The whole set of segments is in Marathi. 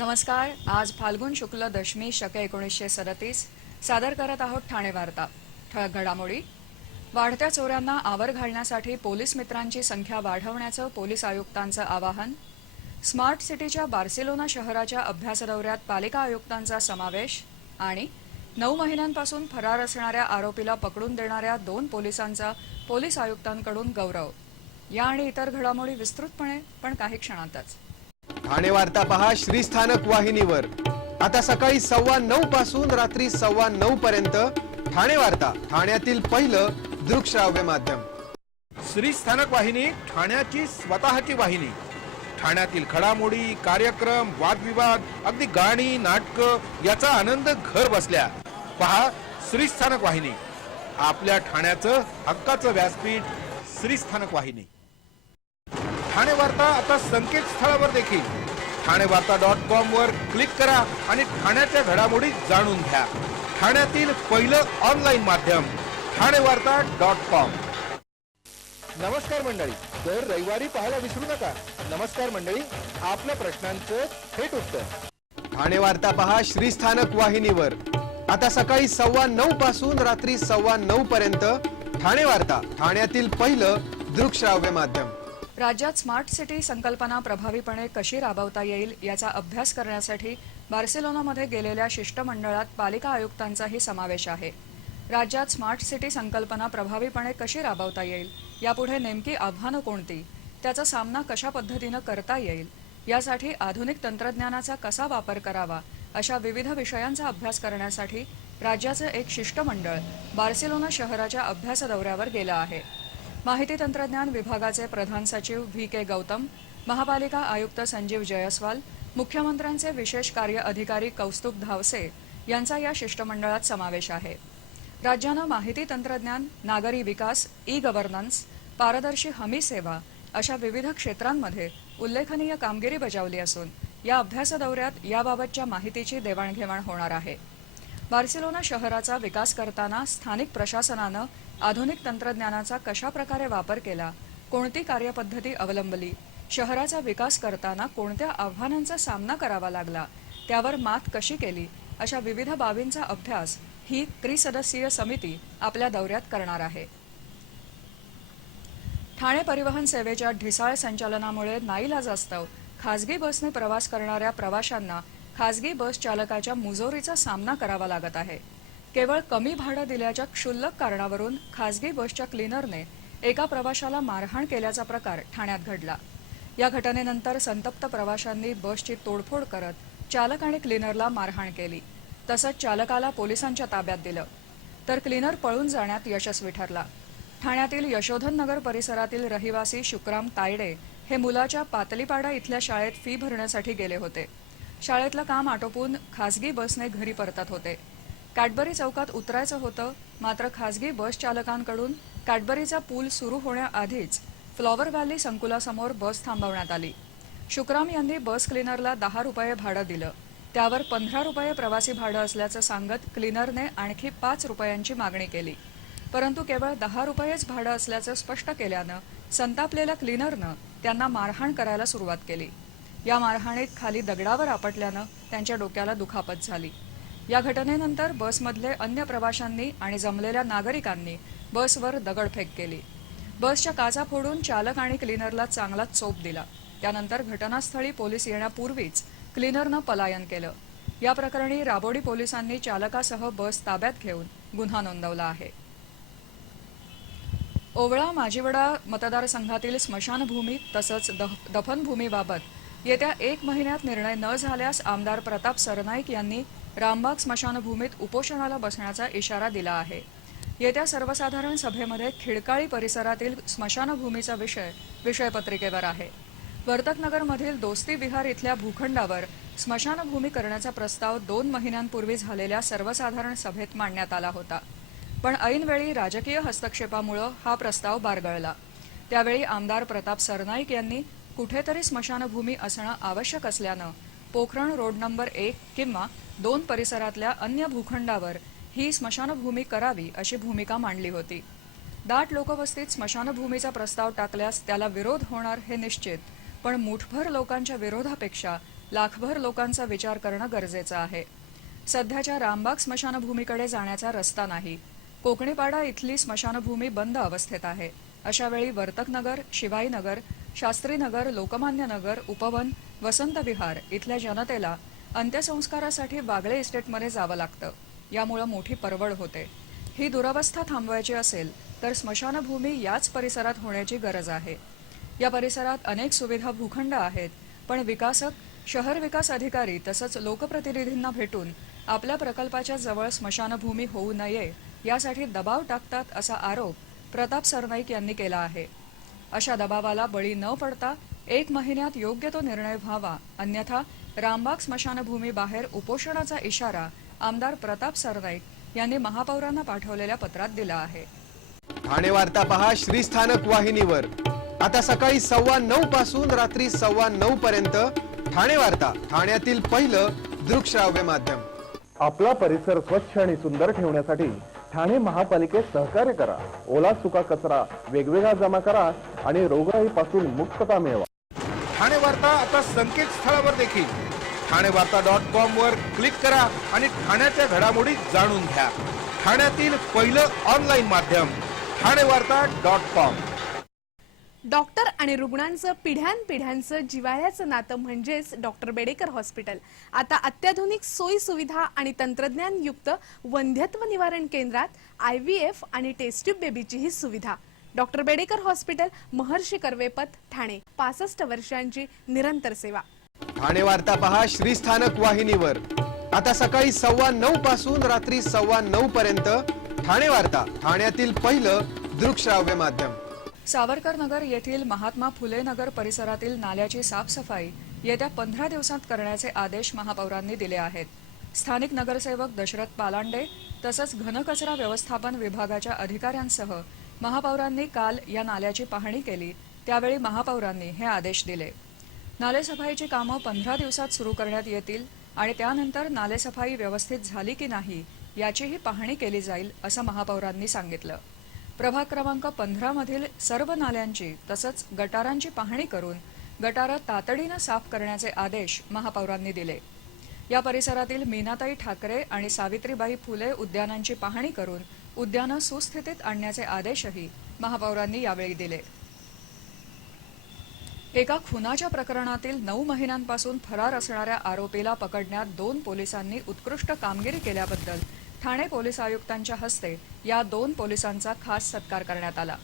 नमस्कार. आज फाल्गुन शुक्ल दशमी शके 1937 सादर करत आहोत ठाणे वार्ता. ठळक घडामोडी. वाढत्या चोऱ्यांना आवर घालण्यासाठी पोलीस मित्रांची संख्या वाढवण्याचं पोलीस आयुक्तांचं आवाहन. स्मार्ट सिटीच्या बार्सिलोना शहराच्या अभ्यास दौऱ्यात पालिका आयुक्तांचा समावेश. आणि 9 महिन्यांपासून फरार असणाऱ्या आरोपीला पकडून देणाऱ्या 2 पोलिसांचा पोलीस आयुक्तांकडून गौरव. या आणि इतर घडामोडी विस्तृतपणे पण काही क्षणातच. ठाणे वार्ता पहा श्रीस्थानक वाहिनीवर. आता सकाळी 9:15 पासून रात्री 9:15 पर्यंत ठाणे वार्ता, ठाण्यातील पहिलं दृकश्राव्य माध्यम. श्रीस्थानक वाहिनी ठाण्याची स्वतःची वाहिनी. ठाण्यातील घडामोडी, कार्यक्रम, वादविवाद, अगदी गाणी, नाटकं याचा आनंद घर बसल्या. पहा श्रीस्थानक वाहिनी, आपल्या ठाण्याचं हक्काचं व्यासपीठ. श्रीस्थानक वाहिनी. ठाणे वार्ता आता संकेतस्थळावर देखील ठाणेवार्ता.com वर क्लिक करा आणि ठाण्याच्या घडामोडी जाणून घ्या. ठाण्यातील पहिलं ऑनलाईन माध्यम ठाणेवार्ता.com. नमस्कार मंडळी, दर रविवारी पाहायला विसरू नका. नमस्कार मंडळी, आपल्या प्रश्नांचं थेट उत्तर. ठाणे वार्ता पहा श्रीस्थानक वाहिनीवर. आता सकाळी 9:15 पासून रात्री 9:15 पर्यंत ठाणे वार्ता, ठाण्यातील पहिलं दृकश्राव्य माध्यम. राज्यात स्मार्ट सिटी संकल्पना प्रभावीपणे कशी राबवता येईल याचा अभ्यास करण्यासाठी बार्सिलोनामध्ये गेलेल्या शिष्टमंडळात पालिका आयुक्तांचाही समावेश आहे. राज्यात स्मार्ट सिटी संकल्पना प्रभावीपणे कशी राबवता येईल, यापुढे नेमकी आव्हानं कोणती, त्याचा सामना कशा पद्धतीनं करता येईल, यासाठी आधुनिक तंत्रज्ञानाचा कसा वापर करावा, अशा विविध विषयांचा अभ्यास करण्यासाठी राज्याचं एक शिष्टमंडळ बार्सिलोना शहराच्या अभ्यास दौऱ्यावर गेलं आहे. माहिती तंत्रज्ञान विभागाचे प्रधान सचिव VK गौतम, महापालिका आयुक्त संजीव जयस्वाल, मुख्यमंत्र्यांचे विशेष कार्य अधिकारी कौस्तुभ धावसे यांचा या शिष्टमंडळात समावेश आहे. राज्यानं माहिती तंत्रज्ञान, नागरी विकास, ई-गव्हर्नन्स, पारदर्शी हमी सेवा अशा विविध क्षेत्रांमध्ये उल्लेखनीय कामगिरी बजावली असून या अभ्यास दौऱ्यात याबाबतच्या माहितीची देवाणघेवाण होणार आहे. बार्सिलोना शहराचा विकास करताना स्थानिक प्रशासनानं आधुनिक तंत्रज्ञानाचा कशा प्रकारे वापर केला, कोणती कार्यपद्धती अवलंबली, शहराचा विकास करताना कोणत्या आव्हानांचा सामना करावा लागला, त्यावर मात कशी केली, अशा विविध बाबींचा अभ्यास ही त्रिसदस्यीय समिती आपल्या दौऱ्यात करणार आहे. ठाणे परिवहन सेवेच्या ढिसाळ संचालनामुळे नाईलाजास्तव खासगी बसने प्रवास करणाऱ्या प्रवाशांना खासगी बस चालकाच्या मुजोरीचा सामना करावा लागत आहे. केवळ कमी भाडं दिल्याच्या क्षुल्लक कारणावरून खासगी बसच्या क्लीनरने एका प्रवाशाला मारहाण केल्याचा प्रकार ठाण्यात घडला. या घटनेनंतर संतप्त प्रवाशांनी बसची तोडफोड करत चालक आणि क्लीनरला मारहाण केली. तसंच चालकाला पोलिसांच्या ताब्यात दिलं, तर क्लीनर पळून जाण्यात यशस्वी ठरला. ठाण्यातील यशोधन नगर परिसरातील रहिवासी शुक्राम तायडे हे मुलाच्या पातलीपाडा इथल्या शाळेत फी भरण्यासाठी गेले होते. शाळेतलं काम आटोपून खासगी बसने घरी परतत होते. कॅडबरी चौकात उतरायचं होतं, मात्र खासगी बस चालकांकडून कॅडबरीचा पूल सुरू होण्याआधीच फ्लॉवर व्हॅली संकुलासमोर बस थांबवण्यात आली. शुक्राम यांनी बस क्लीनरला 10 रुपये भाडं दिलं. त्यावर 15 रुपये प्रवासी भाडं असल्याचं सांगत क्लीनरने आणखी 5 रुपयांची मागणी केली. परंतु केवळ 10 रुपयेच भाडं असल्याचं स्पष्ट केल्यानं संतापलेल्या क्लीनरनं त्यांना मारहाण करायला सुरुवात केली. या मारहाणीत खाली दगडावर आपटल्यानं त्यांच्या डोक्याला दुखापत झाली. या घटनेनंतर बसमधले अन्य प्रवाशांनी आणि जमलेल्या नागरिकांनी बसवर दगडफेक केली. बसच्या काचा फोडून चालक आणि क्लीनरला चांगला चोप दिला. त्यानंतर घटनास्थळी पोलीस येण्यापूर्वीच क्लीनरनं पलायन केलं. या प्रकरणी राबोडी पोलिसांनी चालकासह बस ताब्यात घेऊन गुन्हा नोंदवला आहे. ओवळा माजिवडा मतदारसंघातील स्मशानभूमी तसंच दफनभूमीबाबत येत्या 1 महिन्यात निर्णय न झाल्यास आमदार प्रताप सरनाईक यांनी रामबाग स्मशानभूमीत उपोषणाला बसण्याचा इशारा दिला आहे. येत्या सर्वसाधारण सभेमध्ये खिडकाळी परिसरातील स्मशानभूमीचा विषय विषयपत्रिकेवर आहे. वर्तकनगरमधील दोस्ती विहार इथल्या भूखंडावर स्मशानभूमी करण्याचा प्रस्ताव 2 महिन्यांपूर्वी झालेल्या सर्वसाधारण सभेत मांडण्यात आला होता. पण ऐनवेळी राजकीय हस्तक्षेपामुळे हा प्रस्ताव बारगळला. त्यावेळी आमदार प्रताप सरनाईक यांनी कुठेतरी स्मशानभूमी असणं आवश्यक असल्यानं पोखरण रोड नंबर 1 किंवा 2 परिसरातल्या अन्य भूखंडावर ही स्मशानभूमी करावी अशी भूमिका मांडली होती. दाट लोकवस्तीत स्मशानभूमीचा प्रस्ताव टाकल्यास त्याला विरोध होणार हे निश्चित, पण मुठभर लोकांच्या विरोधापेक्षा लाखभर लोकांचा विचार करणं गरजेचं आहे. सध्याच्या रामबाग स्मशानभूमीकडे जाण्याचा रस्ता नाही. कोकणीपाडा इथली स्मशानभूमी बंद अवस्थेत आहे. अशावेळी वर्तकनगर, शिवाईनगर, शास्त्रीनगर, लोकमान्य नगर, उपवन, वसंत विहार इथल्या जनतेला अंत्यसंस्कारासाठी वागळे इस्टेटमध्ये जावं लागतं. यामुळे मोठी परवड होते. ही दुरवस्था थांबवायची असेल तर स्मशानभूमी याच परिसरात होण्याची गरज आहे. या परिसरात अनेक सुविधा भूखंड आहेत, पण विकासक, शहर विकास अधिकारी तसंच लोकप्रतिनिधींना भेटून आपल्या प्रकल्पाच्या जवळ स्मशानभूमी होऊ नये यासाठी दबाव टाकतात असा आरोप प्रताप सरनाईक यांनी केला आहे. अशा दबावाला बळी न पडता 1 महिन्यात योग्य तो निर्णय व्हावा, अन्यथा रामबाग स्मशानभूमी बाहेर उपोषणाचा इशारा आमदार प्रताप सरनाईक यांनी महापौरांना पाठवलेल्या पत्रात दिला आहे. ठाणे वार्ता पहा श्रीस्थानक वाहिनीवर. आता सकाळी 9:15 पासून रात्री 9:15 पर्यंत ठाणे वार्ता, ठाण्यातील पहिलं दृकश्राव्य माध्यम. आपला परिसर स्वच्छ आणि सुंदर ठेवण्यासाठी ठाणे महापालिकेत सहकार्य करा. ओला सुका कचरा वेगवेगळा जमा करा आणि रोगराईपासून मुक्तता मिळवा. ठाणे वार्ता आता संकेतस्थळावर देखील ठाणेवार्ता.com वर क्लिक करा आणि ठाण्याच्या घडामोडी जाणून घ्या. ठाण्यातील पहिलं ऑनलाईन माध्यम ठाणेवार्ता.com. डॉक्टर आणि रुग्णांचं पिढ्यानपिढ्यांचं जिव्हाळ्याचं नातं म्हणजेच डॉक्टर बेडेकर हॉस्पिटल. आता अत्याधुनिक सोयी सुविधा आणि तंत्रज्ञानयुक्त वंध्यत्व निवारण केंद्रात IVF आणि टेस्ट ट्यूब बेबीचीही सुविधा. डॉक्टर बेडेकर हॉस्पिटल, महर्षी कर्वेपथ, ठाणे. 65 वर्षांची निरंतर सेवा. ठाणे वार्ता पहा श्रीस्थानक वाहिनीवर. आता सकाळी 9:15 पासून रात्री 9:15 पर्यंत ठाणे वार्ता, ठाण्यातील पहिलं दृकश्राव्य माध्यम. सावरकर नगर येथील महात्मा फुले नगर परिसरातील नाल्याची साफसफाई येत्या 15 दिवसांत करण्याचे आदेश महापौरांनी दिले आहेत. स्थानिक नगरसेवक दशरथ पालांडे तसंच घनकचरा व्यवस्थापन विभागाच्या अधिकाऱ्यांसह महापौरांनी काल या नाल्याची पाहणी केली. त्यावेळी महापौरांनी हे आदेश दिले. नालेसफाईची कामं 15 दिवसात सुरू करण्यात येतील आणि त्यानंतर नालेसफाई व्यवस्थित झाली की नाही याचीही पाहणी केली जाईल असं महापौरांनी सांगितलं. प्रभाग क्रमांक 15 मधील सर्व नाल्यांची तसंच गटारांची पाहणी करून गटारं तातडीनं साफ करण्याचे आदेश महापौरांनी दिले. या परिसरातील मीनाताई ठाकरे आणि सावित्रीबाई फुले उद्यानांची पाहणी करून उद्यानं सुस्थितीत आणण्याचे आदेशही महापौरांनी यावेळी दिले. एका खुनाच्या प्रकरणातील 9 महिन्यांपासून फरार असणाऱ्या आरोपीला पकडण्यात 2 पोलिसांनी उत्कृष्ट कामगिरी केल्याबद्दल ठाणे पोलीस आयुक्तांच्या हस्ते या 2 पोलिसांचा खास सत्कार करण्यात आला.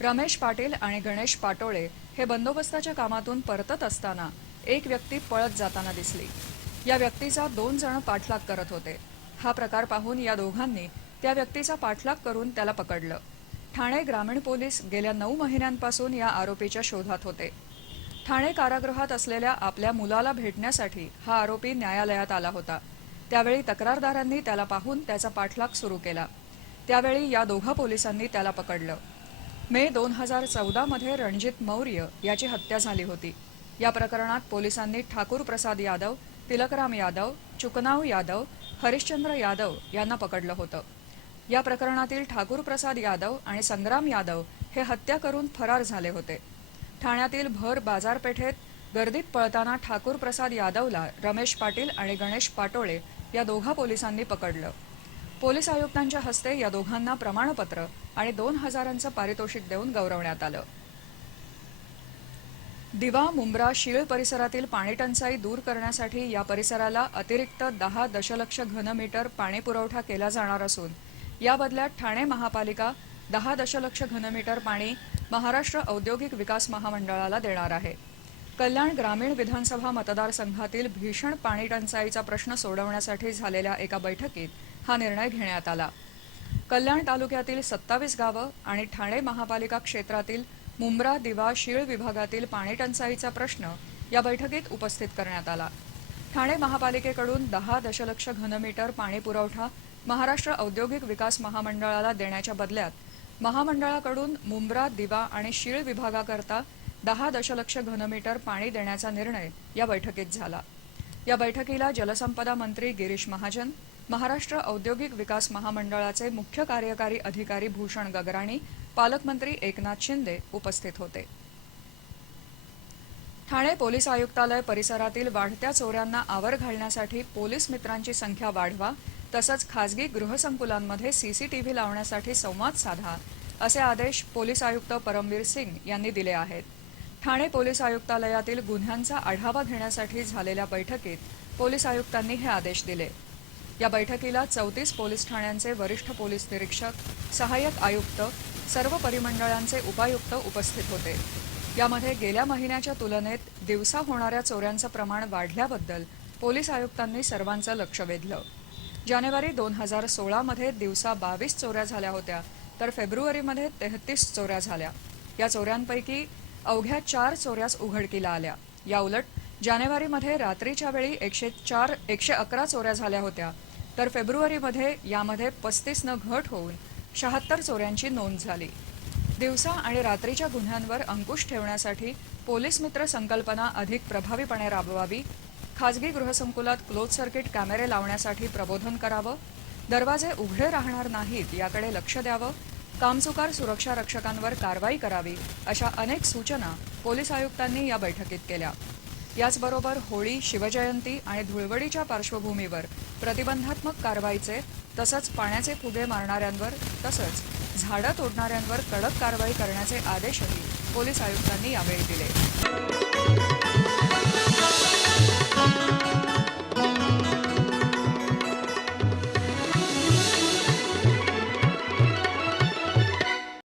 रमेश पाटील आणि गणेश पाटोळे हे बंदोबस्ताच्या कामातून परतत असताना एक व्यक्ती पळत जाताना दिसली. या व्यक्तीचा 2 जण पाठलाग करत होते. हा प्रकार पाहून या दोघांनी त्या व्यक्तीचा पाठलाग करून त्याला पकडलं. ठाणे ग्रामीण पोलीस गेल्या 9 महिन्यांपासून या आरोपीच्या शोधात होते. ठाणे कारागृहात असलेल्या आपल्या मुलाला भेटण्यासाठी हा आरोपी न्यायालयात आला होता. त्यावेळी तक्रारदारांनी त्याला पाहून त्याचा पाठलाग सुरू केला. त्यावेळी या दोघा पोलिसांनी त्याला पकडलं. मे 2014 मध्ये रणजित मौर्य याची हत्या झाली होती. या प्रकरणात पोलिसांनी ठाकूर प्रसाद यादव, तिलकराम यादव, चुकनाव यादव, हरिश्चंद्र यादव यांना पकडलं होतं. या प्रकरणातील ठाकूर प्रसाद यादव आणि संग्राम यादव हे हत्या करून फरार झाले होते. ठाण्यातील भर बाजारपेठेत गर्दीत पळताना ठाकूर प्रसाद यादवला रमेश पाटील आणि गणेश पाटोळे या दोघा पोलिसांनी पकडलं. पोलीस आयुक्तांच्या हस्ते या दोघांना प्रमाणपत्र आणि 2,000चं पारितोषिक देऊन गौरवण्यात आलं. दिवा, मुंब्रा, शीळ परिसरातील पाणी टंचाई दूर करण्यासाठी या परिसराला अतिरिक्त 10 दशलक्ष घनमीटर पाणी पुरवठा केला जाणार असून या बदल्यात ठाणे महापालिका 10 दशलक्ष घनमीटर पाणी महाराष्ट्र औद्योगिक विकास महामंडळाला देणार आहे. कल्याण ग्रामीण विधानसभा मतदारसंघातील भीषण पाणी टंचाईचा प्रश्न सोडवण्यासाठी झालेल्या एका बैठकीत हा निर्णय घेण्यात आला. कल्याण तालुक्यातील 27 गावं आणि ठाणे महापालिका क्षेत्रातील मुंब्रा, दिवा, शीळ विभागातील पाणी टंचाईचा प्रश्न या बैठकीत उपस्थित करण्यात आला. ठाणे महापालिकेकडून 10 दशलक्ष घनमीटर पाणी पुरवठा महाराष्ट्र औद्योगिक विकास महामंडळाला देण्याच्या बदल्यात महामंडळाकडून मुंब्रा, दिवा आणि शीळ विभागाकरता 10 दशलक्ष घनमीटर पाणी देण्याचा निर्णय या बैठकीत झाला. या बैठकीला जलसंपदा मंत्री गिरीश महाजन, महाराष्ट्र औद्योगिक विकास महामंडळाचे मुख्य कार्यकारी अधिकारी भूषण गगराणी, पालकमंत्री एकनाथ शिंदे उपस्थित होते. ठाणे पोलीस आयुक्तालय परिसरातील वाढत्या चोऱ्यांना आवर घालण्यासाठी पोलीस मित्रांची संख्या वाढवा, तसंच खासगी गृहसंकुलांमध्ये सीसीटीव्ही लावण्यासाठी संवाद साधा, असे आदेश पोलीस आयुक्त परमवीर सिंग यांनी दिले आहेत. ठाणे पोलीस आयुक्तालयातील गुन्ह्यांचा आढावा घेण्यासाठी झालेल्या बैठकीत पोलीस आयुक्तांनी हे आदेश दिले. या बैठकीला 34 पोलीस ठाण्यांचे वरिष्ठ पोलीस निरीक्षक, सहाय्यक आयुक्त, सर्व परिमंडळांचे उपायुक्त उपस्थित होते. यामध्ये गेल्या महिन्याच्या तुलनेत दिवसा होणाऱ्या चोऱ्यांचं प्रमाण वाढल्याबद्दल पोलीस आयुक्तांनी सर्वांचं लक्ष वेधलं. जानेवारी 2016 मध्ये दिवसा 22 चोऱ्या झाल्या होत्या, तर फेब्रुवारीमध्ये 33 चोऱ्या झाल्या. या चोऱ्यांपैकी अवघ्या 4 चोऱ्याच उघडकीला आल्या. याउलट जानेवारीमध्ये रात्रीच्या वेळी 111 चोऱ्या झाल्या होत्या, तर फेब्रुवारीमध्ये यामध्ये 35 घट होऊन 76 चोऱ्यांची नोंद झाली. दिवसा आणि रात्रीच्या गुन्ह्यांवर अंकुश ठेवण्यासाठी पोलीस मित्र संकल्पना अधिक प्रभावीपणे राबवावी, खासगी गृहसंकुलात क्लोज सर्किट कॅमेरे लावण्यासाठी प्रबोधन करावं, दरवाजे उघडे राहणार नाहीत याकडे लक्ष द्यावं, कामचुकार सुरक्षा रक्षकांवर कारवाई करावी, अशा अनेक सूचना पोलीस आयुक्तांनी या बैठकीत केल्या. याचबरोबर होळी, शिवजयंती आणि धुळवडीच्या पार्श्वभूमीवर प्रतिबंधात्मक कारवाईचे तसंच पाण्याचे फुगे मारणाऱ्यांवर तसंच झाडं तोडणाऱ्यांवर कडक कारवाई करण्याचे आदेशही पोलीस आयुक्तांनी यावेळी दिले.